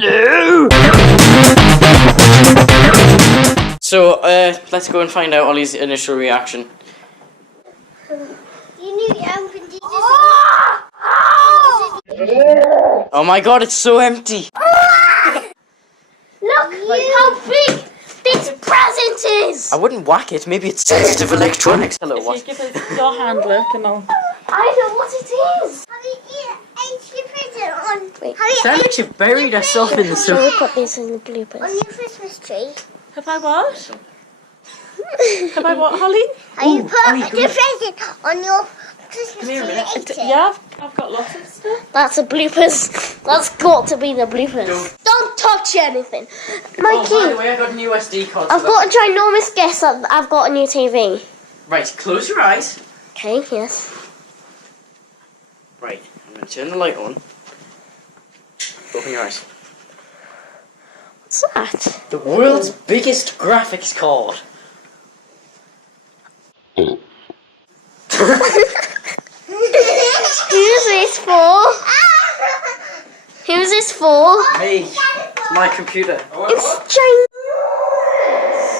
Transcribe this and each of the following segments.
Hello! So, let's go and find out Ollie's initial reaction. You knew you opened it. Oh my god, it's so empty! Look how big this present is! I wouldn't whack it, maybe it's sensitive electronics. Hello, If what? you give it your hand, look, and I'll... I know what it is! Have you ate your present on... Wait. Sounds like she buried herself in the Shall soup. we put this in the bloopers? On your Christmas tree. Have I what? Have I what, Holly? Have you put Ollie, the present on your Christmas tree here a minute. and ate it? Yeah, I've got lots of stuff. That's the bloopers. That's got to be the bloopers. Don't touch anything. Oh, by the Mikey, way, I got a new SD card. I've got a ginormous guess that I've got a new TV. Right, close your eyes. Okay, yes. Right, I'm going to turn the light on. Open your eyes. What's that? The world's biggest graphics card. Who's this for? Who's this for? Me. It's my computer. It's giant.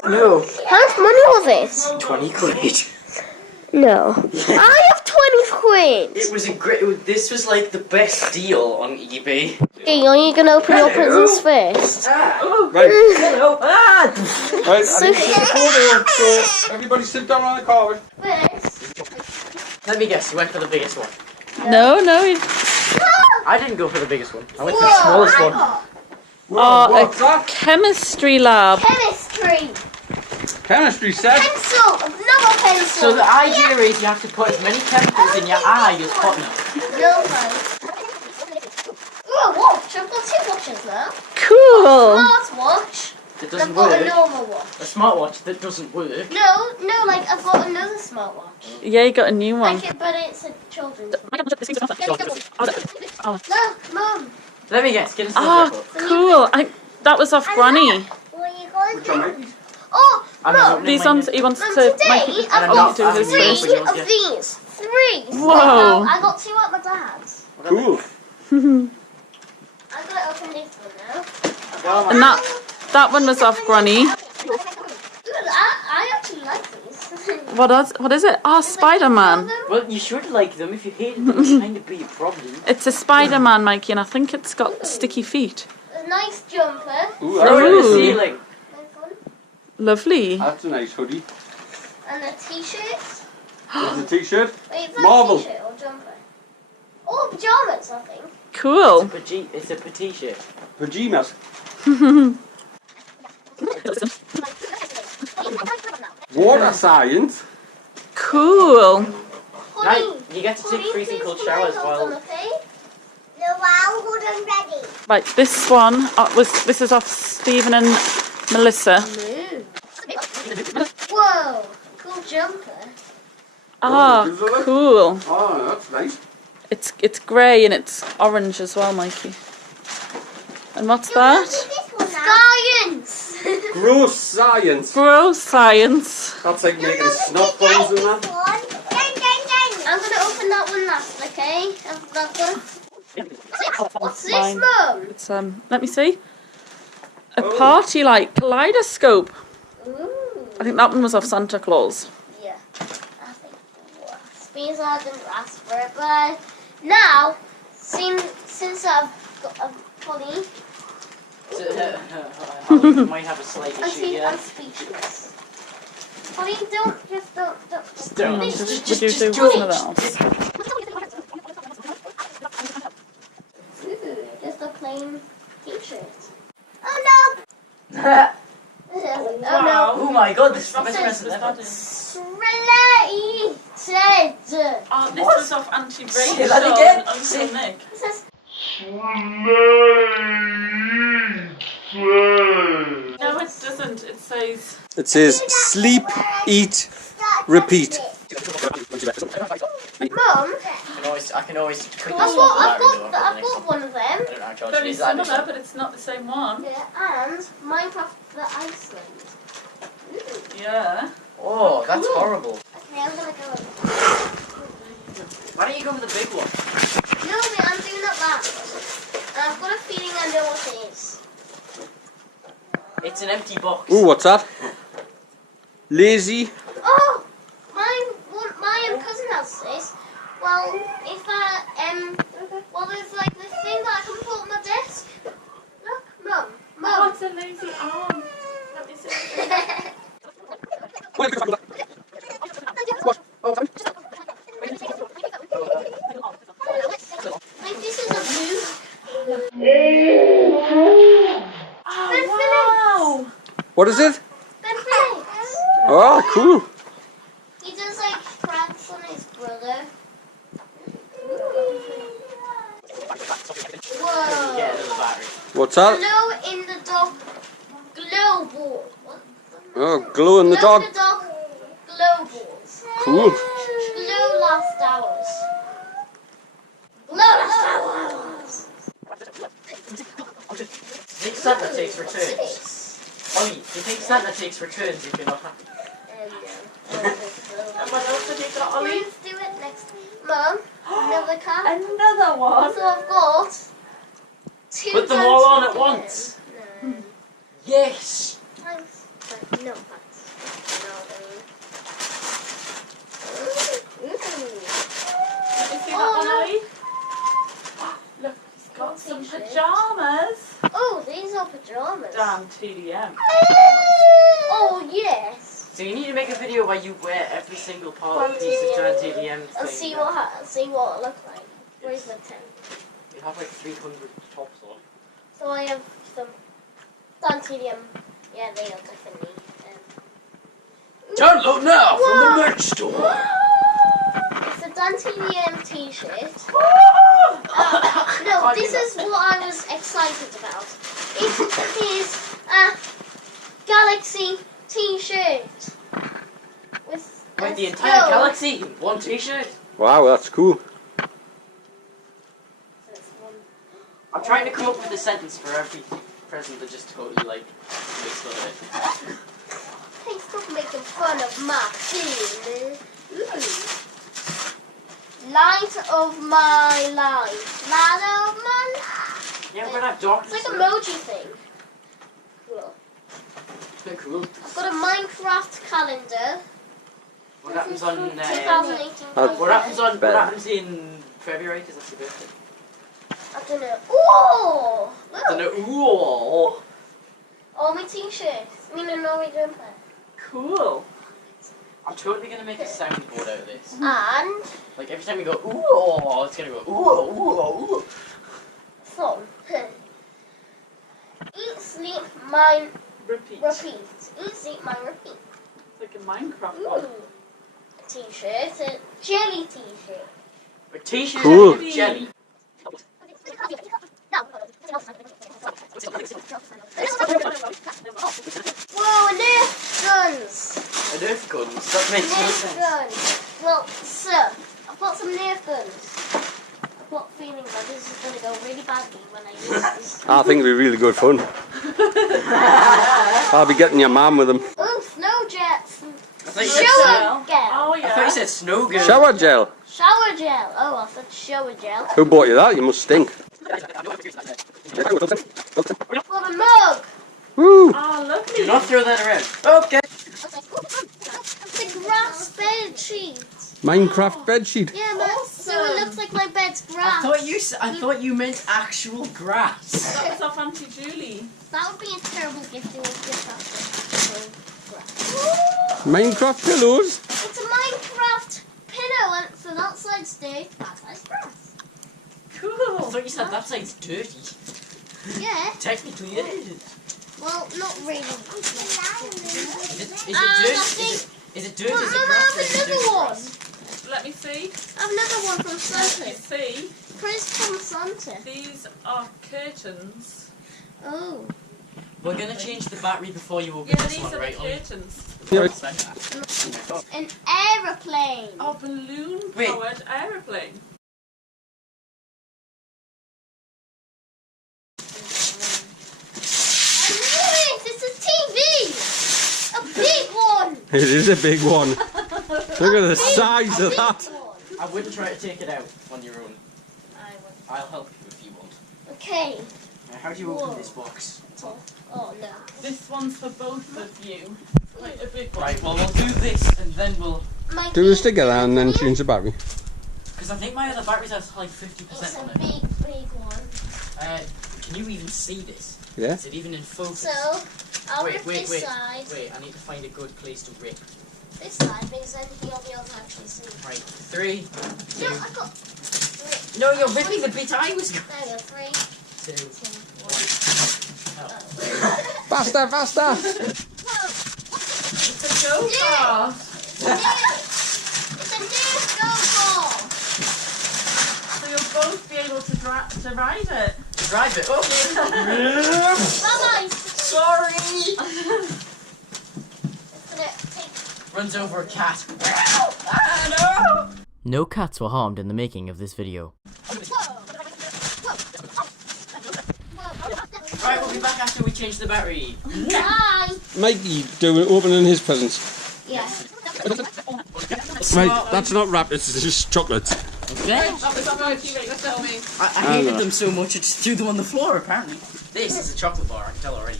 No. How much money was this? 20 quid. No. I have 20 quid. It was a great. This was like the best deal on eBay. Okay, are you gonna open your presents first? Right. Hello. Ah. Right, So- I need to photo, so everybody sit down on the carpet. First. Let me guess. You went for the biggest one. No. I didn't go for the biggest one. I went for the smallest one. What's A that? chemistry lab. Chemistry. Chemistry set. Pencil. Another pencil. So the idea is you have to put as many chemicals in your eye as possible. No, oh, watch. I've got two watches now. Cool. Smartwatch. It And doesn't I've got a work. normal watch. A smartwatch that doesn't work. No, like I've got another smartwatch. Yeah, you got a new one. Like it, but it's a children's one. Oh, Look, Mum. Let me guess. Get a silver record. cool. That was off Granny. What are you going Which to one, do? mate? Oh, I'm Mum. opening These mine ones, yet. he wants Mum, to today make it. I've I'm got not- do his I'm first. three yours of yet. these. Three. Whoa. I got two at my dad's. Cool. I'm gonna open this one now. Oh, And that one was off Granny. Good, I actually like these. What is it? Oh, Spider-Man. Well, you should like them. If you hated them, it's kind of be a problem. It's a Spider-Man, Mikey, and I think it's got sticky feet. A nice jumper. Ooh, Throw it at the Ooh. ceiling. Nice one. Lovely. that's a nice hoodie. And a t-shirt. There's a t-shirt. Wait, is that Marvel. a t-shirt or jumper? Oh, pajamas, I think. Cool. It's a petite shirt. Pajamas. Water science. Cool. Right, you get to take freezing cold showers while. No, I'll hold them ready. Right, this one this is off Stephen and Melissa. Whoa, cool jumper. Ah, cool. Oh, that's nice. It's grey and it's orange as well, Mikey. And what's that? Science. Gross science. Gross science. That's like making a snot bones and that. I'm gonna open that one last, okay? That one. What's this, Mine. Mum? It's let me see. A party light kaleidoscope. Ooh. I think that one was off Santa Claus. Yeah. I think Spears I didn't ask for it, but now, since I've got a Polly, Holly might have a slight issue I'm here. speechless. Polly, don't. Don't. Would Just you do do one it. of those? Ooh, just a plain t-shirt. Oh no! Oh Oh my god, this is the best Says- present ever. no! Related! Oh, this What? was off Anti-Racial. Say that again. Uncle Say- Nick. It says, No, it doesn't. It says. It says sleep, eat, repeat. Mum, I can always quickly I've swap got the batteries off. one of them. I don't know how to charge it. Very Is that similar, this one? but it's not the same one. Yeah, and Minecraft the Iceland. Yeah. Oh, that's horrible. Okay, I'm gonna go. Why don't you go for the big one? No, wait, I'm doing that last. I've got a feeling I know what it is. It's an empty box. Ooh, what's that? Lazy. Oh, my cousin has this. Well, if there's like this thing that I can put on my desk. Look, Mum. Oh, it's a lazy arm. Let me see. Like this is a blue. Oh, wow. What is it? Ben Phillips. Oh, cool. He does like pranks on his brother. Whoa. Get another battery. What's that? Glow in the dog. Glow ball. What? Oh, glow in the Glow dog. in the dog. Glow balls. Cool. Glow last hours. Glow last hours. Do you think Santa takes returns? Ollie, do you think Santa takes returns if you're not happy? And what else have you got, Ollie? Let's do it next. Mum, another car. Another one. So I've got two. Put them all on at Titanium. once. No. Yes. Thanks. But no thanks. No, Let me see Oh, that one, no. Ollie. Look, he's got some pajamas. Oh, these are pajamas. Damn TDM. Oh, yes. So you need to make a video where you wear every single part of the piece of TDM thing. And see what it looks like. Where's my 10? You have like 300 tops on. So I have some Titanium. Yeah, they are definitely. Download now from the merch store. It's a Titanium t-shirt. Oh, No, this is what I was excited about. It is a Galaxy t-shirt with the entire galaxy in one t-shirt. Wow, that's cool. I'm trying to come up with a sentence for every present that just totally like makes fun of it. Hey, stop making fun of my thing. Light of my life. Light of my life. Yeah, we're gonna have darkness. It's like an emoji thing. Cool. Cool. I've got a Minecraft calendar. What happens on? 2018. What happens in February? Because that's your birthday. I don't know. Ooh! I don't know. Ooh. All my t-shirts. I mean, an Ollie jumper. Cool. I'm totally gonna make a soundboard out of this. And Like every time we go ooh, it's gonna go ooh, ooh, ooh. song. Eat, sleep, mine, Repeat. repeat. Eat, sleep, mine, repeat. It's like a Minecraft one. Ooh. T-shirt. A jelly t-shirt. A t-shirt Cool. with jelly. Whoa, Nerf guns. A Nerf guns. That makes no Nerf sense. guns. Well, sir, I've got some Nerf guns. I've got a feeling that this is going to go really badly when I use this. I think it'll be really good fun. I'll be getting your mum with them. Ooh, snow jets. I thought you said Shower gel. Oh I thought you yeah. said snow girl. Shower gel. Shower gel. Oh, I said shower gel. Who bought you that? You must stink. I've got a mug. Woo! Oh, lovely. Do not throw that around. Okay. It's a grass bed sheet. Minecraft bedsheet. Yeah, but so it looks like my bed's I grass. thought you meant actual grass. That was off Auntie Julie. That would be a terrible gift to gift after. Minecraft pillows. It's a Minecraft pillow, and so that side's dirt, that side's grass. I Cool. thought you said that side's dirty. Yeah. Technically it is. Well, not really. Is I it dirty Well, as a Mum, I grass? have another one. Let me see. I have another one from You Santa. see, Chris from Santa. these are curtains. Oh. We're gonna change the battery before you open Yeah, this these one, are right? the Ollie? curtains. An aeroplane. A balloon-powered aeroplane. I knew it! It's a TV! A big one! It is a big one. Look at the size of that. I wouldn't try to take it out on your own. I would. I'll help you if you want. Okay. How do you open this box? Oh no. This one's for both of you. Quite a big one. Right, well we'll do this and then we'll... Do the sticker there and then change the battery. Because I think my other batteries have like 50% It's on a it. big one. Can you even see this? Yeah. Is it even in focus? So, I'll wait, rip wait, this wait, side. wait, I need to find a good place to rip. This side, because then he'll be able to actually see. Right, 3, 2... No, I got 3. No, you're ripping the bit I was... There you go, 3, 2, 2, 1. 1... Faster, faster! It's a go-kart. It's a new go-kart. So you'll both be able to ride it. Drive it. Oh! Bye-bye. Sorry! It's gonna take... Runs over a cat. Ah, no! No cats were harmed in the making of this video. Right, we'll be back after we change the battery. Bye. Mikey opening his presents. Yeah. Right, that's not wrapped, it's just chocolates. Okay. That was about you, let's tell me. I hated them so much I just threw them on the floor apparently. This is a chocolate bar, I can tell already.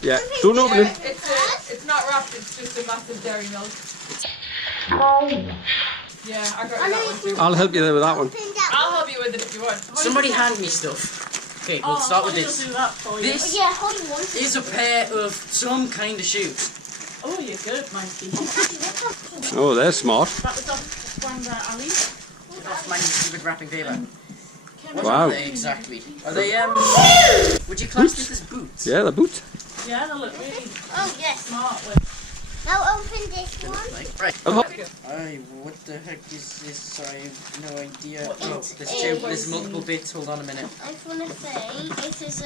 Yeah, don't open it. It's not wrapped, it's just a massive dairy milk. Yeah, I got that one too. I'll help you there with that one. I'll help you with it if you want. Somebody hand me stuff. Okay, we'll start with this. Do that for you. This Yeah, hold on. is a pair of some kind of shoes. Oh, you're good, Mikey. Oh, they're smart. That was off Ollie. Off my stupid wrapping paper. What Wow. are they exactly? Are they, would you class this as boots? Yeah, they're boots. Yeah, they look really Oh, yes. smart with. Now open this one. Right. Oh. What the heck is this? I have no idea. What Oh, is there's multiple bits. Hold on a minute. I just want to say, it is a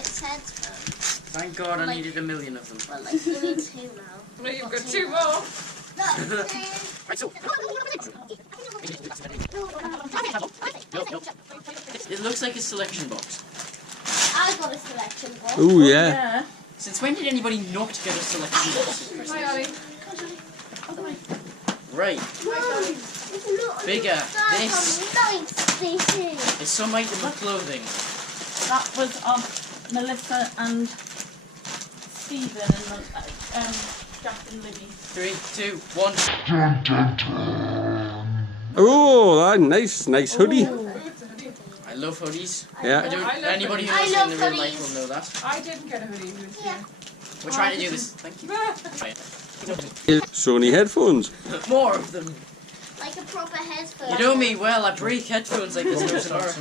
it's headphones. Thank God I needed a million of them. Well, like, you need 2 now. Well, you've got 2 more. Right, so. It looks like a selection box. I got a selection box. Oh, yeah. Since when did anybody not get a selection box? Hi, Ollie. Right. Bigger. This Nice, this is. is some item of clothing. That was Melissa and Stephen and Jack and Libby. 3, 2, 1. Oh, that nice hoodie. I love hoodies. Yeah. Anybody who I knows me love in the real life hoodies. will know that. I didn't get a hoodie. Yeah. We're trying to do this. Thank you. Right. Sony headphones. More of them. Like a proper headphone. You know me well. I break headphones like there's no tomorrow.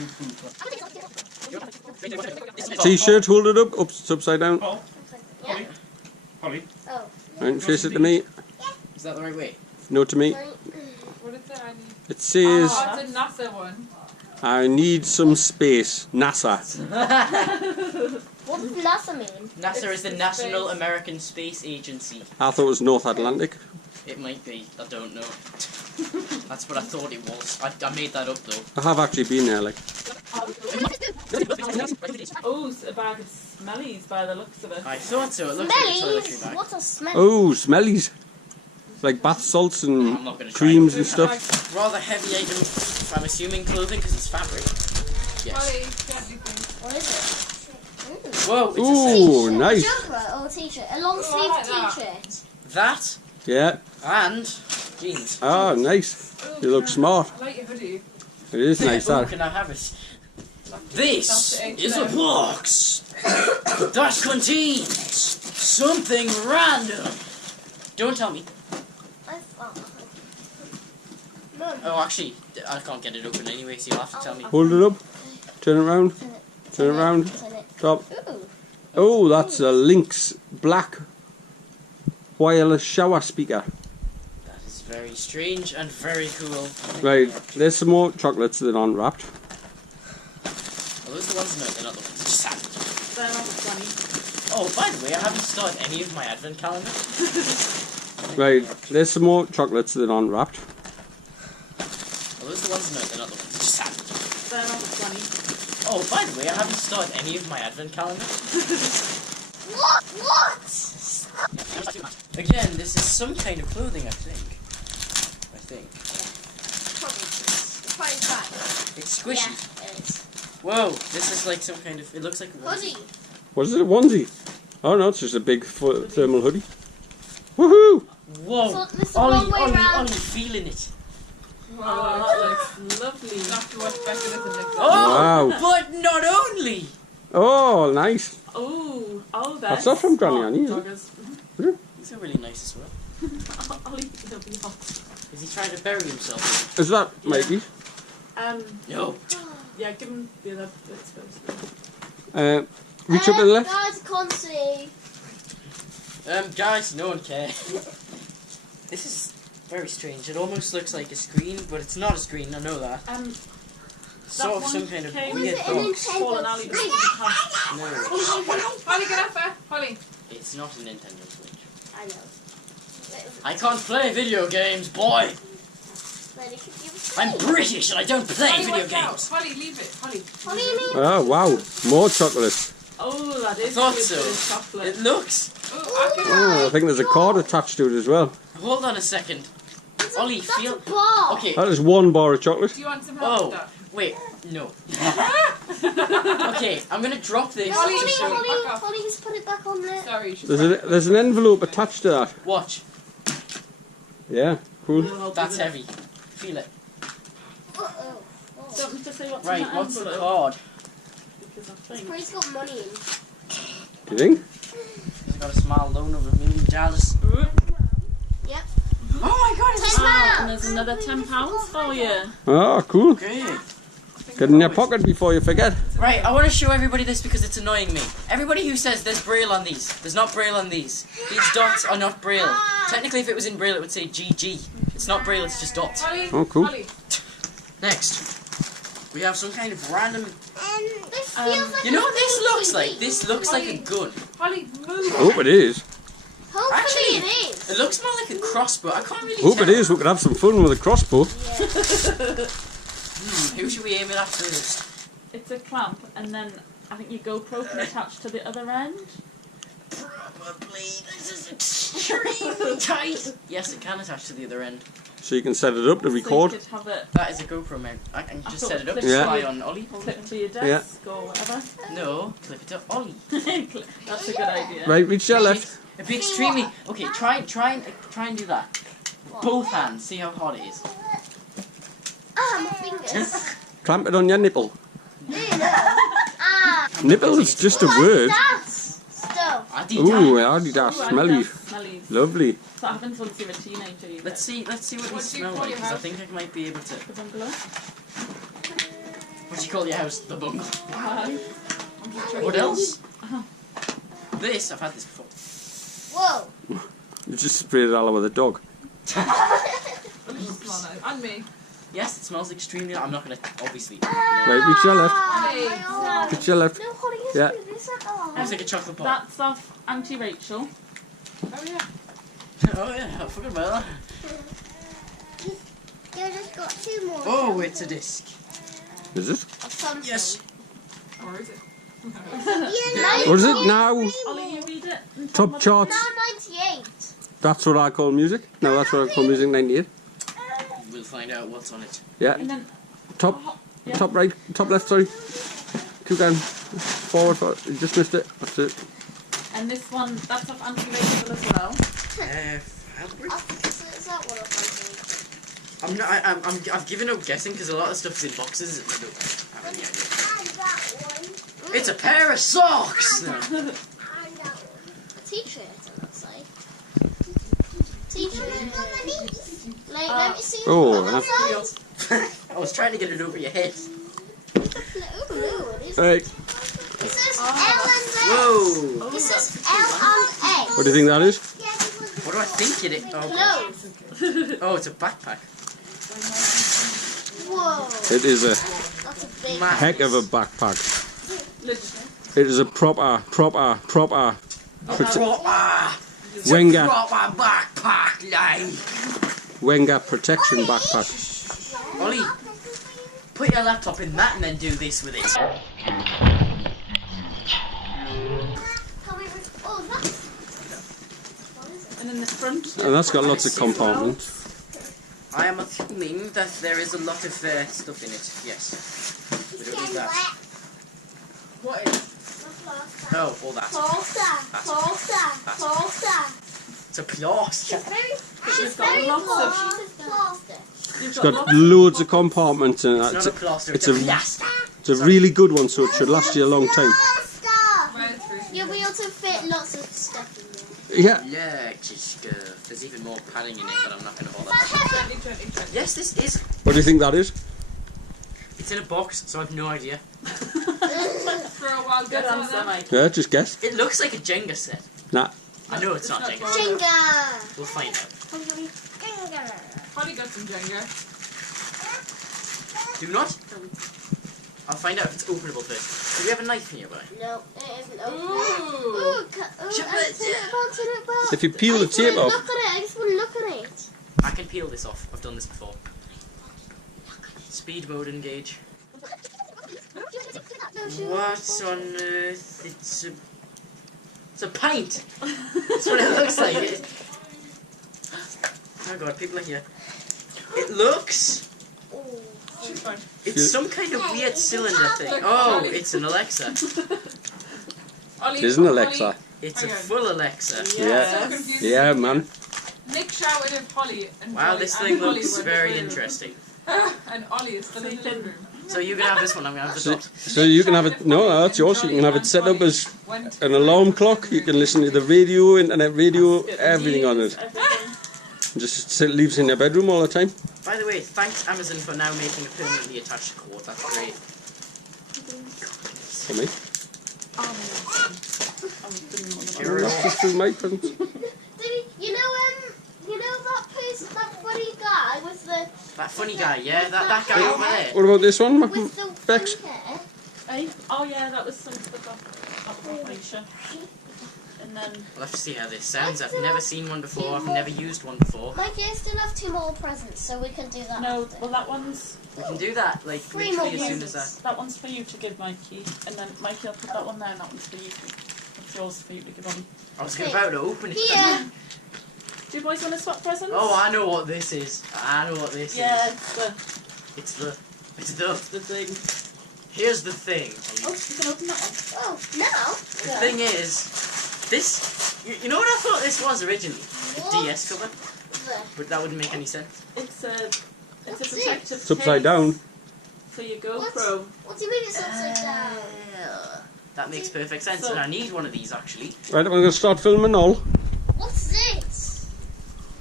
T-shirt, hold it up, upside down. Yeah? Holly. Oh. Right, face it to me. Is that the right way? No to me. What is it? I need. It says, Oh, it's a NASA one. I need some space. NASA. What does NASA mean? NASA is the National American Space Agency. I thought it was North Atlantic. It might be. I don't know. That's what I thought it was. I made that up though. I have actually been there, like. Oh, it's a bag of smellies by the looks of it. I thought so. It looks like a toiletry Smellies? bag. What a smell? Oh, smellies. Like bath salts I'm and not going to try creams it. and stuff. Rather heavy item. I'm assuming clothing because it's fabric. Yes. Ollie, gently please. What is it? Whoa, it's a Ooh, A nice. jumper or a t-shirt? A long Oh, I sleeve like that. t-shirt. set. That Yeah. and jeans. Ah, nice. You look smart. I like your hoodie. It is nice, Oh, that. can I have it? This is a box that contains something random. Don't tell me. I thought. Mum. Oh, actually, I can't get it open anyway, so you'll have to tell me. Hold it up. Turn it around. Turn it around. Top. Ooh. Oh, that's a Lynx Black wireless shower speaker. That is very strange and very cool. Right, there's some more chocolates that aren't wrapped. Are those the ones? No, they're not the ones. Just sandwiches. They're not funny. Oh, by the way, I haven't started any of my advent calendar. Right, there's some more chocolates that aren't wrapped. Are those the ones? No, they're not the ones. Just sandwiches. They're not funny. Oh, by the way, I haven't started any of my advent calendar. What? Again, this is some kind of clothing, I think. Probably. It's probably fine. It's squishy. Yeah, it is. Whoa, this is like some kind of. It looks like a Hoodie. What is it, a onesie? Oh no, it's just a big thermal hoodie. Woohoo! Whoa! So this is the wrong way round. Ollie, feeling it. Wow, that looks lovely. You have to watch back at it and look. Oh, Wow. but not only. Oh, nice. Oh, oh, That's not from Granny Annie, is it? Joggers. These are really nice as well. Ollie, it'll be hot. Is he trying to bury himself? Is that Mikey? No. Yeah, give him the other bits first. Reach up to the left. Guys, can't see. Guys, no one cares. This is very strange. It almost looks like a screen, but it's not a screen. I know that. Sort of one some kind of came weird Was it an box. Fallen Alley doesn't have. No, Holly, get up there. Holly. it's not a Nintendo Switch. I know. I can't play video games, boy. Then you could give us I'm British and I don't play Holly, video watch out. games. Holly, leave it. Holly. What do you mean? Oh, wow. More chocolate. Oh, that is Thought good so. bit of chocolate. It looks. Oh, okay. Oh, I think there's a cord attached to it as well. Hold on a second. Ollie, That's feel. a bar. Okay. That is one bar of chocolate. Do you want some help Oh, with that? wait. No. Okay, I'm gonna drop this. Holly, to show you. back off. Holly, just put it back on there. Sorry, she's There's an envelope attached to that. Watch. Yeah, cool. That's heavy. Feel it. Uh-oh. Something to say what's Right, in that what's the envelope? card? Because I think. He's got money in. Do you think? He's got a small loan of $1 million. Yep. Oh my god, it's a Ah, and there's another £10 for you. Oh, cool. Okay. Get in your pocket before you forget. Right, I want to show everybody this because it's annoying me. Everybody who says there's braille on these, there's not braille on these. These dots are not braille. Technically, if it was in braille, it would say GG. It's not braille, it's just dots. Holly. Oh, cool. Holly. Next, we have some kind of random. This feels like You know a what this movie. looks like? This looks like a gun. Holly, move. Hope it is. Hopefully Actually, it is. it looks more like a crossbow. I can't really Hope tell. it is. We could have some fun with a crossbow. Who should we aim it at first? It's a clamp, and then I think your GoPro can attach to the other end. Probably. This is extremely tight. Yes, it can attach to the other end. So you can set it up to record. So you could have it That is a GoPro mount. I can just set it up to Yeah. fly on Ollie. clipped to your desk or whatever. No, clip it to Ollie. That's a good idea. Right, reach your left. It'd be extremely okay. Try and do that. Both hands. See how hard it is. Ah, my fingers. Clamp it on your nipple. Ah. Nipple is just a word. That's stuff. Adidas. Ooh, Adidas. Smelly. Smelly. Lovely. That happens once you're a teenager. You Let's see what these What do you smell call like. your 'Cause I house? think I might be able to. The bungalow. What do you call your house? The bungalow. Hi. What else? This I've had this before. Whoa. You just sprayed it all over the dog. And me. Yes, it smells extremely. I'm not gonna obviously. Right, reach your left. Ah, Reach your left. no, Holly, you Yeah. do this at all. It's like a chocolate bar. That's off Auntie Rachel. Oh yeah. Oh yeah, I forgot about that. You just got two more. Oh, it's a disc. Is it? Of something. Yes. Or is it? Yeah, What is it now? Ollie, you read it. and tell Top me- charts. No, 98. That's what I call music. No, that's what I call music. 98. We'll find out what's on it. Yeah. And then Top, yeah. top right, top left. Sorry. Two down. Forward. You just missed it. That's it. And this one, that's off Auntie Rachel as well. Is that one of my I'm not. I've given up guessing because a lot of stuff's in boxes. And I don't have any idea. It's a pair of socks. No. A t-shirt, it looks like. T-shirt. Let me see. Oh, I was trying to get it over your head. Ooh, it is. Right. It says L&A. Whoa. It says L&A. What do you think that is? What do I think it is? Oh, Clothes. oh, it's a backpack. Whoa. It is a That's a big Man. heck of a backpack. Literally. It is a proper Proper Wenger backpack, like. Wenger protection backpack. Ollie, put your laptop in that and then do this with it. Oh, that's. What is it? And in the front. And that's got lots of compartments. I am assuming that there is a lot of stuff in it. Yes. We don't need that. What is? Oh, all that. It's a plaster. She's got very lots of- poor. She's a plaster. You've It's got lots loads of compartments in it. It's not a plaster, it's it's a- a plaster. It's a really good one, so it should last you a long time. Right through. You'll be able to fit lots of stuff in there. Yeah. Yeah, just, there's even more padding in it, but I'm not going to bother. 20. Yes, this is. What do you think that is? It's in a box, so I have no idea. For a while, Good get some of answer, them. Mike. Yeah, just guess. It looks like a Jenga set. Nah. I know it's not It's Jenga. not Jenga. We'll find out. Holly got some Jenga. Do not. I'll find out if it's openable first. Do we have a knife nearby? No, it isn't open. Ooh. If you peel the tape off. Look at it. I just want to look at it. I can peel this off. I've done this before. Speed mode engage. What on earth? It's a pint. That's what it looks like. Oh god, people are here. It looks. She's fine. It's some kind of weird cylinder thing. Oh, it's an Alexa. Ollie, It is an Ollie, Alexa. It's a Hang on. full Alexa. Yeah. So confusing. Yeah, man. Nick shouted if Holly and Wow, Ollie this and thing Ollie looks were in very the room. interesting. And Ollie is still in the living room. So you can have this one. I'm gonna have the So, dot. so you can have it. No, that's yours. You can have it set up as Went an alarm clock. You can listen to the radio, internet radio, everything on it. Everything. Just leaves in your bedroom all the time. By the way, thanks Amazon for now making a permanently attached cord. That's great. For me. You're That's just through my present. You know that person, that funny guy with the That funny guy, yeah, that guy over there. What about this one? with the Bex? funny hair? Eh? Oh yeah, that was some stuff off Aisha. And then We'll have to see how this sounds. I've never seen one before. I've never used one before. Mikey, I still have 2 more presents, so we can do that. no, after. well that one's We can do that, like, 3 literally more as soon as that. that one's for you to give Mikey, and then Mikey will put that one there, and that one's for you. It's yours for you to give on. I was about to open it. Here. Do you boys want to swap presents? Oh, I know what this is. I know what this yeah, is. it's the It's the. thing. Here's the thing. Oh, you can open that one. Oh, now? The thing is, this. You know what I thought this was originally? A What? DS cover, but that wouldn't make any sense. It's a What's it? protective It's upside down. for your What? GoPro. What do you mean it's upside down? That makes perfect sense, So- and I need one of these actually. Right, I'm going to start filming all. What's this?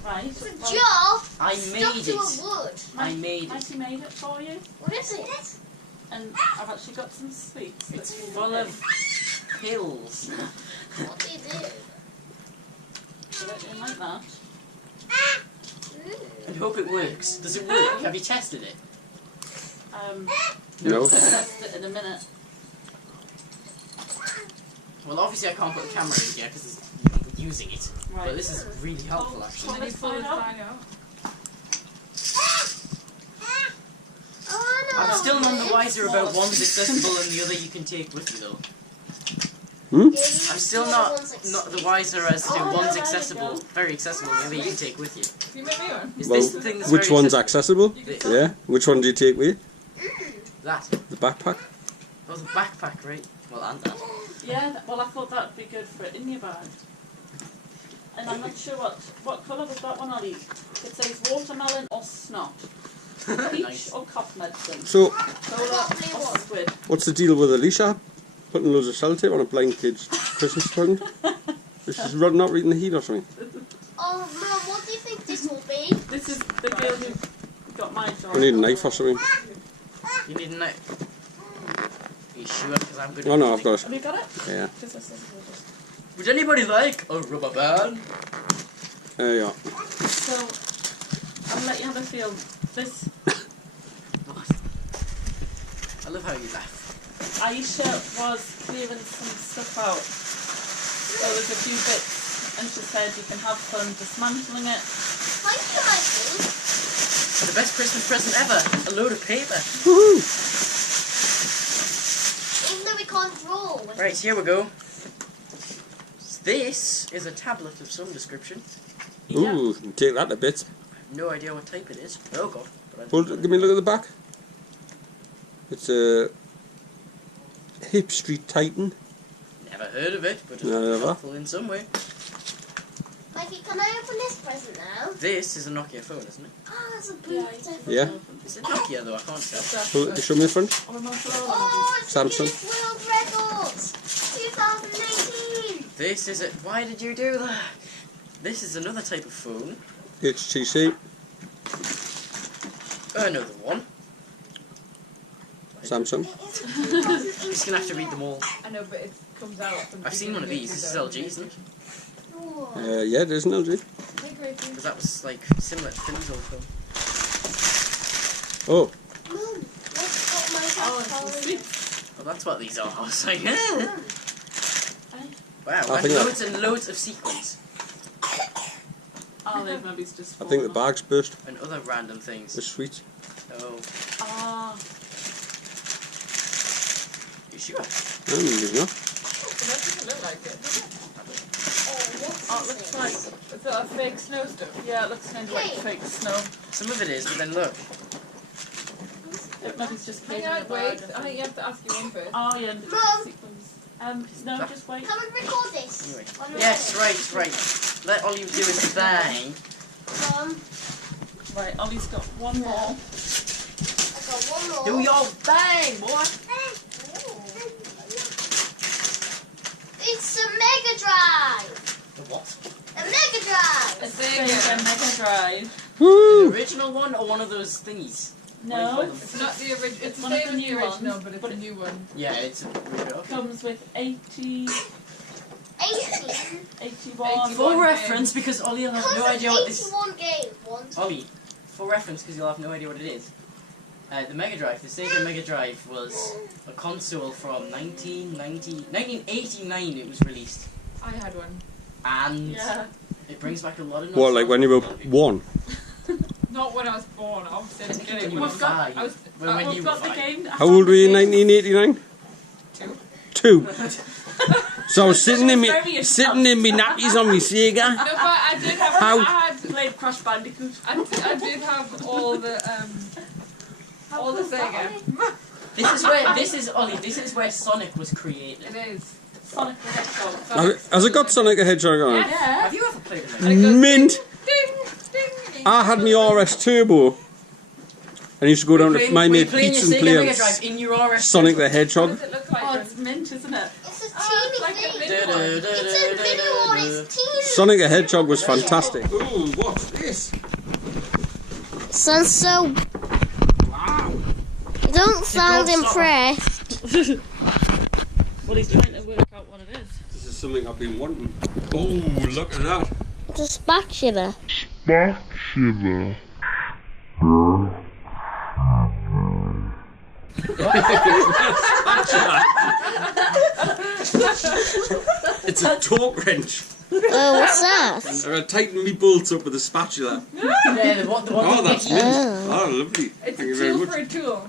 Right. It's a well, jar I stuck made to it. a wood. I made it. Mikey made it for you, What is it? and I've actually got some sweets. It's that you full can of pills. What do you do? do it in like that. I hope it works. Does it work? Have you tested it? No. I'll test it in a minute. Well, obviously I can't put a camera in here because I'm using it. Right. But this is really helpful actually. And you pull the sign out. Oh, no. I'm still none the wiser about one's accessible and the other you can take with you though. Hmm? I'm still not the wiser as to Oh, one's no, there you accessible, go. very accessible, and the other you can take with you. You make me one. Is Well, this the thing that's which very one's accessible? accessible? Yeah. Which one do you take with you? That. The backpack? Oh, the backpack, right? Well, and that. Yeah, well I thought that'd be good for it in your bag. And I'm not sure what colour was that one, Ollie? It says watermelon or snot. Peach Nice. or cough medicine. So, Cola or squid. what's the deal with Alicia? Putting loads of sellotape on a blind kid's Christmas present? This is not reading the heat or something. Oh, Mum, what do you think this will be? This is the girl who got my job. I need a knife or something. You need a knife. Are you sure? Because I'm good. Oh at no, I've cooking. got it. Have you got it? Yeah. This is Would anybody like a rubber band? There you are. So, I'll let you have a feel. This What? I love how you laugh. Aisha was clearing some stuff out. So there's a few bits, and she said you can have fun dismantling it. Thank you, Mikey. The best Christmas present ever. A load of paper. Woohoo! Even though we can't draw. With Right, here we go. This is a tablet of some description. Ooh, take that a bit. No idea what type it is. Oh god. But I Hold, give me a look at the back. It's a Hip Street Titan. Never heard of it, but Never. it's helpful in some way. Mikey, can I open this present now? This is a Nokia phone, isn't it? Oh, it's a Yeah, beautiful. Yeah. Is it Nokia though? I can't tell. Show me the front. Oh, no, Oh, it's Samsung. Guinness World Records 2018. This is it. Why did you do that? This is another type of phone. HTC. Another one. Samsung. Just gonna have to read them all. I know, but it comes out. From I've seen one of these. This is LG, isn't it? Yeah, it is an LG. Because that was like similar to Finn's old phone. Oh, Mum, what's got my Oh, house it's calling? Well, that's what these are. I was like, wow, I and think loads and loads of sequins Oh, they've maybe just I think the fallen bag's burst. and other random things. The sweet. Oh, off. Ah, you sure? There's not. It doesn't look like it, does it? Oh, what's oh, it this looks thing? like, Is that a fake snow stuff? yeah, it looks kind of like Hey. fake snow. Some of it is, but then look. It maybe it's just Hang hidden in on, the wait. bag, I think you have to ask you one first. Oh, yeah, and the Mum. sequins. No, just wait. Can we record this? Anyway. On the Yes, record? right. Let Ollie do his thing. Right, Ollie's got one more. I got one more. Do your thing, boy. It's a Mega Drive. The what? A Mega Drive. A Sega Mega Drive. The Woo! original one or one of those thingies? No, It's not the original. It's the one of same the as the new original, ones, but it's but a new one. Yeah, it's a okay. comes with 80, 18. 81. For reference, because Ollie will have no Comes idea what with this. 81 games. One, two. Ollie, for reference, because you'll have no idea what it is. The Mega Drive, the Sega Mega Drive, was a console from 1989. It was released, I had one. and Yeah. it brings back a lot of. What, like when you were nostalgia. 1? Not when I was born. Obviously, I didn't get it When you when were I was. I five. was When you We've were got the 5. game. How old were you in 1989? 2. 2. So I was sitting in me Very nappies on my Sega. No, but I did have. How? I had. Played Crash Bandicoot. I did have all the Sega. This is Ollie. This is where Sonic was created. It is. Sonic the Hedgehog. Has it got Sonic the Hedgehog on it? Yeah. Have you ever played a Mega And it goes Mint! ding, ding, ding. I had my RS Turbo. And I used to go down to my Were you mate playing Pete's your and Sega play Mega on Drive in your RS? Sonic the What Hedgehog. does it look like? Oh, then? it's mint, isn't it? It's a Oh, teeny it's like a thing. mini one. It's a mini one. It's teeny. Sonic the Hedgehog was fantastic. Ooh, what's this? Sounds so. Wow. You don't sound stop. impressed. Well, he's trying to work out what it is. This is something I've been wanting. Oh, look at that. It's a spatula. It's a torque wrench. Oh, what's that? I tighten me bolts up with a spatula. Yeah, the one Oh, that that's Mickey- mint. Oh, lovely. It's Thank you a very tool much. for a tool.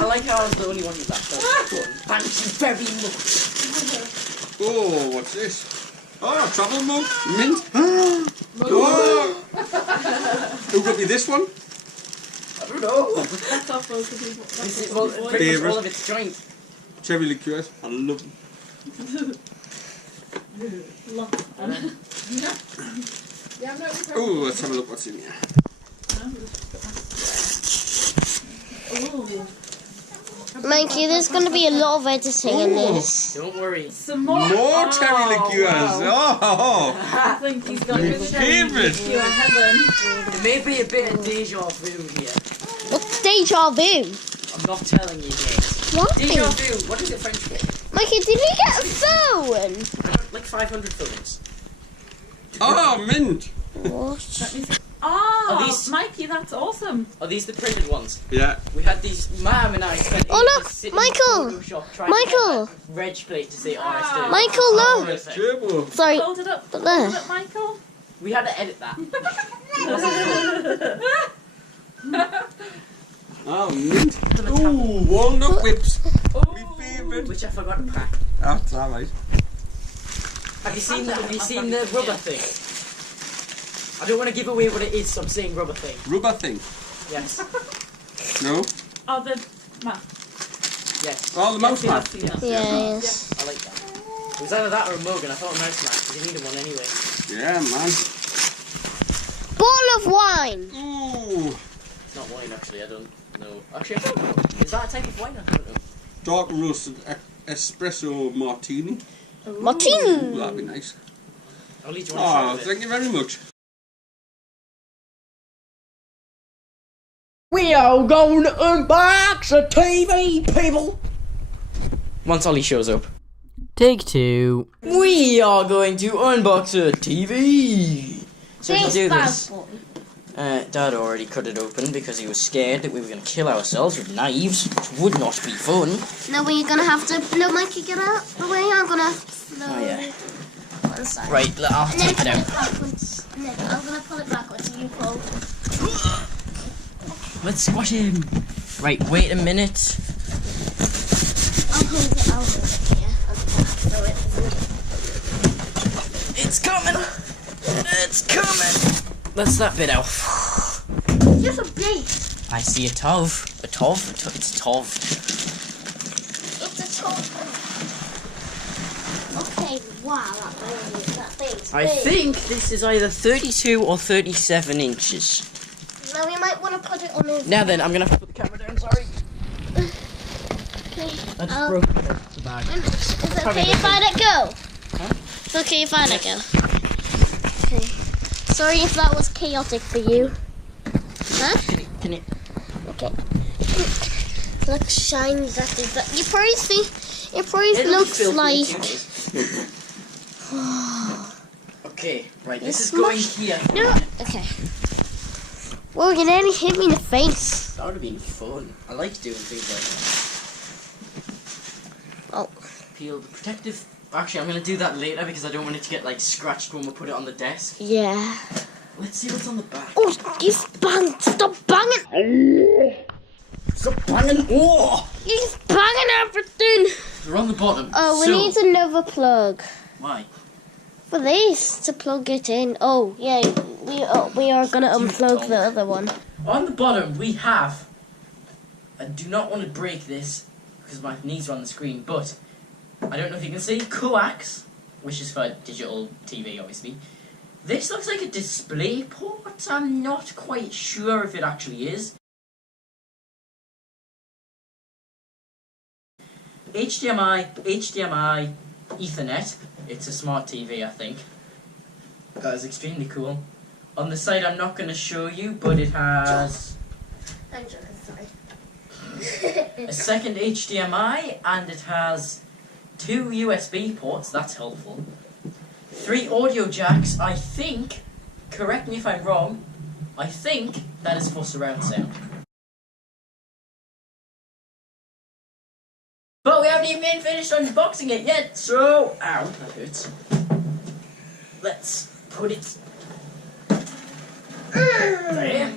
I like how I was the only one with that. So thank you very much. Oh, what's this? Oh, travel mug. Mint. Oh. Who got me this one? I don't know. That's off both of you. This is pretty much all of its joint. Cherry liqueurs. I love them. Yeah, I'm not with her. Oh, let's have a look what's in here. Ooh. Mikey, there's going to be a lot of editing in this. Don't worry. Some more. More cherry Oh, liqueurs. wow. Oh. I think he's got his Favourite. You're in heaven. There may be a bit of deja vu here. What's deja vu? I'm not telling you yet. What? Deja vu. What is it French for? Mikey, did we get a phone? I got like 500 phones. Oh, mint. What? Oh, Are these- Mikey, that's awesome. Are these the printed ones? Yeah. We had these. Mum and I spent Oh, ages look, sitting Michael. in Photoshop trying Michael. to get that reg plate to say RS. Dillon. Michael, look. Perfect. Turbo. Sorry. Hold it up. But Hold there. it up, Michael. We had to edit that. Oh, mint. Ooh, walnut whips. My favourite. Which I forgot to pack. That's alright. Have you seen the rubber thing? I don't want to give away what it is, so I'm saying rubber thing. Rubber thing. Yes. No? Oh, the. Ma. Yes. Oh, the mouse pad. Yes. I like that. It was either that or a mug, and I thought a mouse mat because you needed one anyway. Yeah, man. Ball of wine. Ooh. It's not wine actually. I don't know. Actually, I don't know. Is that a type of wine? I don't know. Dark roasted espresso martini. Martini. Ooh, that'd be nice. Ollie, do you want to try Oh, it? thank you very much. We are going to unbox a TV, people! Once Ollie shows up. Take 2. We are going to unbox a TV! So to do this, Dad already cut it open because he was scared that we were going to kill ourselves with knives, which would not be fun. Now we're going to have to blow Mikey get out the way. I'm going to blow one side. Right, I'll And then take it pull out. it backwards. And then I'm going to pull it backwards and you pull. Let's squash him. Right, wait a minute. I'll hold it, yeah. I'll throw it. It's coming! It's coming! That's that bit out. Just a bit. I see a tov. A tov? It's a tov. It's a top. Okay, wow, that thing's I big. think this is either 32 or 37 inches. Now we might want to put it on his... Now then, I'm going to have to put the camera down, sorry. Okay. I just broke the bag. Is it okay if I let go? Huh? It's okay if I let go. Okay. Sorry if that was chaotic for you. Huh? Can it? Okay. Look shiny, that is that. You probably see, it probably looks like... Okay, right, this It's is going smushed. here. No, okay. Whoa, you nearly hit me in the face. That would have been fun. I like doing things like that. Oh. Peel the protective... Actually, I'm going to do that later because I don't want it to get, like, scratched when we put it on the desk. Yeah. Let's see what's on the back. Oh, you bang! Stop banging! Stop banging! Oh! You banging everything! They're on the bottom. Oh, we So- need another plug. Why? For this, to plug it in. Oh, yeah, we are going to unplug the other one. On the bottom, we have... I do not want to break this because my knees are on the screen, but I don't know if you can see coax, which is for digital TV, obviously. This looks like a display port. I'm not quite sure if it actually is. HDMI, Ethernet. It's a smart TV, I think. That is extremely cool. On the side, I'm not going to show you, but it has I'm joking, sorry. a second HDMI, and it has 2 USB ports. That's helpful. 3 audio jacks. I think, correct me if I'm wrong, I think that is for surround sound. But we haven't even finished unboxing it yet, so... Ow, that hurts. Let's put it... there.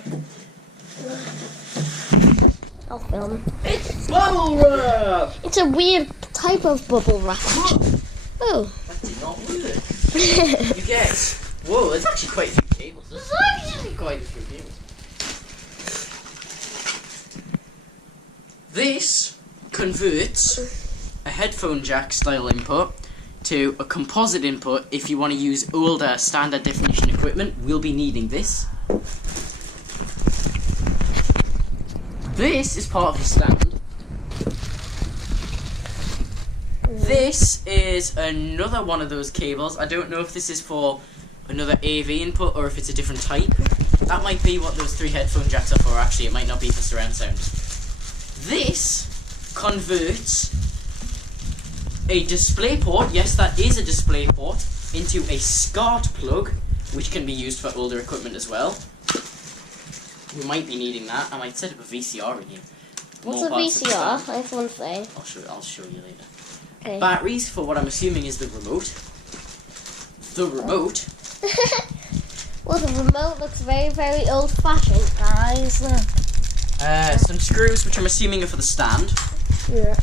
I'll film. It's bubble wrap! It's a weird type of bubble wrap. Oh. That did not work. You guess. Whoa, there's actually quite a few cables. There's actually quite a few cables. This converts a headphone jack style input to a composite input if you want to use older standard definition equipment. We'll be needing this. This is part of the stand. This is another one of those cables. I don't know if this is for another AV input or if it's a different type. That might be what those 3 headphone jacks are for, actually. It might not be for surround sound. This converts a display port, yes, that is a display port, into a SCART plug, which can be used for older equipment as well. We might be needing that. I might set up a VCR in here. What's More a parts of the VCR? stand. I have one thing. I'll show you later. Okay. Batteries for what I'm assuming is the remote. The remote. Well, the remote looks very, very old-fashioned, guys. Some screws, which I'm assuming are for the stand. Yeah.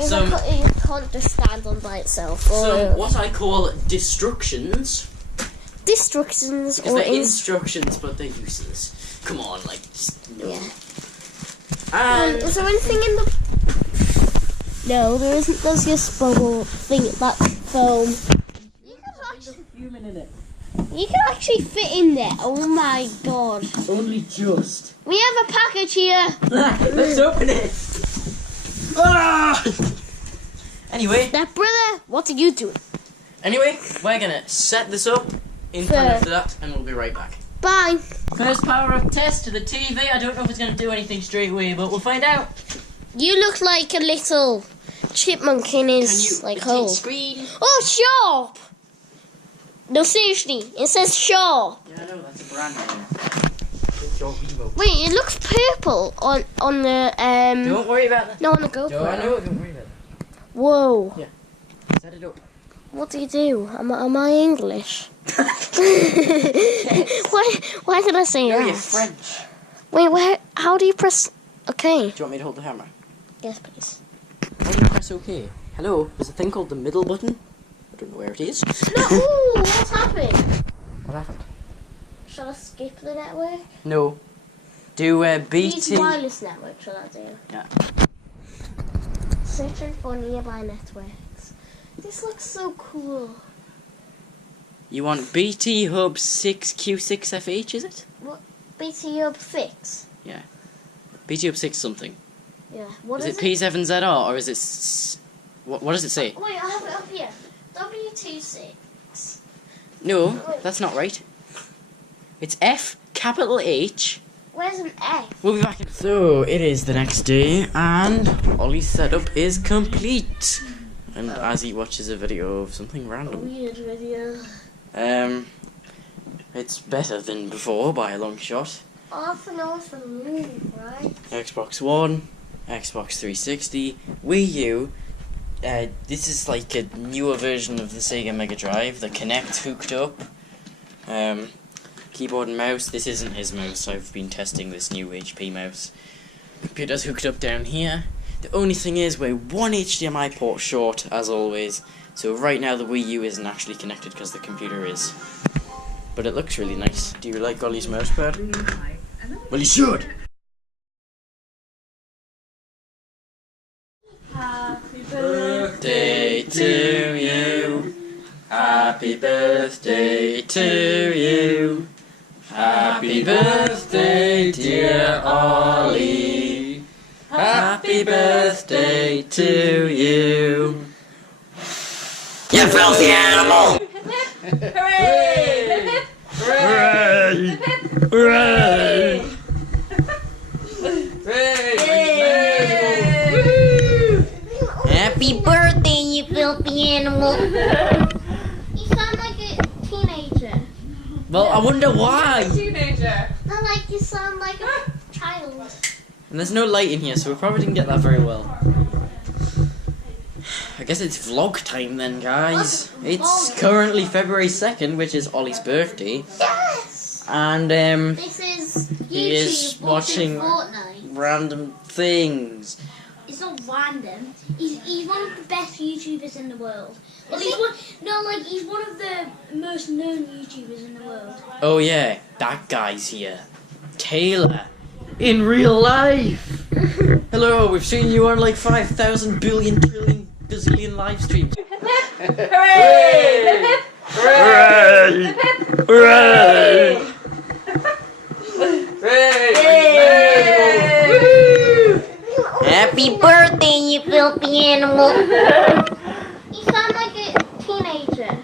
Some- It can't just stand on by itself. Some what I call destructions. Destructions Because or they're instructions, but they're useless. Come on, like, just no. Yeah. And Is there anything in the No, there isn't. There's just bubble thing, that foam. You can actually fit in there. Oh my god. Only just. We have a package here. Let's open it. Ah! Anyway, Now, brother, what are you doing? we're gonna set this up in front of that, and we'll be right back. Bye. First power up test to the TV. I don't know if it's gonna do anything straight away, but we'll find out. You look like a little chipmunk in his hole. Screen? Oh, sharp. No, seriously, it says sharp. Yeah, I know, that's a brand name. It's your remote. Wait, it looks purple on the Don't worry about that. No, on the GoPro. Don't worry about that. Whoa. Yeah. Set it up. What do you do? Am I English? why did I say No, that? you're French. Wait, how do you press? Okay. Do you want me to hold the hammer? Yes, please. How do you press OK? Hello, there's a thing called the middle button. I don't know where it is. No, ooh, what's happened? What happened? Shall I skip the network? No. Do Use BT. wireless network, shall I do? Yeah. Searching for nearby networks. This looks so cool. You want BT Hub 6Q6FH, is it? BT Hub 6? BT Hub 6 something. Yeah. What Is is it P7ZR or is it... What does it say? Wait, I have it up here. W26. No, that's not right. It's F, capital H. Where's an F? We'll be back in... So, it is the next day, and Ollie's setup is complete. And as he watches a video of something A random. weird video. It's better than before by a long shot. Half an hour for the move, right? Xbox One, Xbox 360, Wii U. This is like a newer version of the Sega Mega Drive. The Kinect hooked up. Keyboard and mouse. This isn't his mouse. I've been testing this new HP mouse. Computer's hooked up down here. The only thing is we're one HDMI port short, as always. So right now the Wii U isn't actually connected because the computer is. But it looks really nice. Do you like Ollie's mousepad? Well, you should! Happy Birthday to you. Happy birthday to you. Happy birthday, dear Ollie. Happy birthday to you. You filthy animal! Hooray! Hooray! Hooray! Happy birthday, you filthy animal! You sound like a teenager. Well, I wonder why. Teenager. Not like you sound like a child. And there's no light in here, so we probably didn't get that very well. I guess it's vlog time then, guys. It's currently February 2nd, which is Ollie's birthday. Yes! And, This is YouTube he is watching Fortnite. random things. It's not random. He's one of the best YouTubers in the world. Well, he's one of the most known YouTubers in the world. Oh yeah, that guy's here. Taylor. In real life. Hello, we've seen you on like 5,000 billion trillion gazillion live streams. Hooray! Hooray! Hooray! Happy birthday, you filthy animal! You sound like a teenager.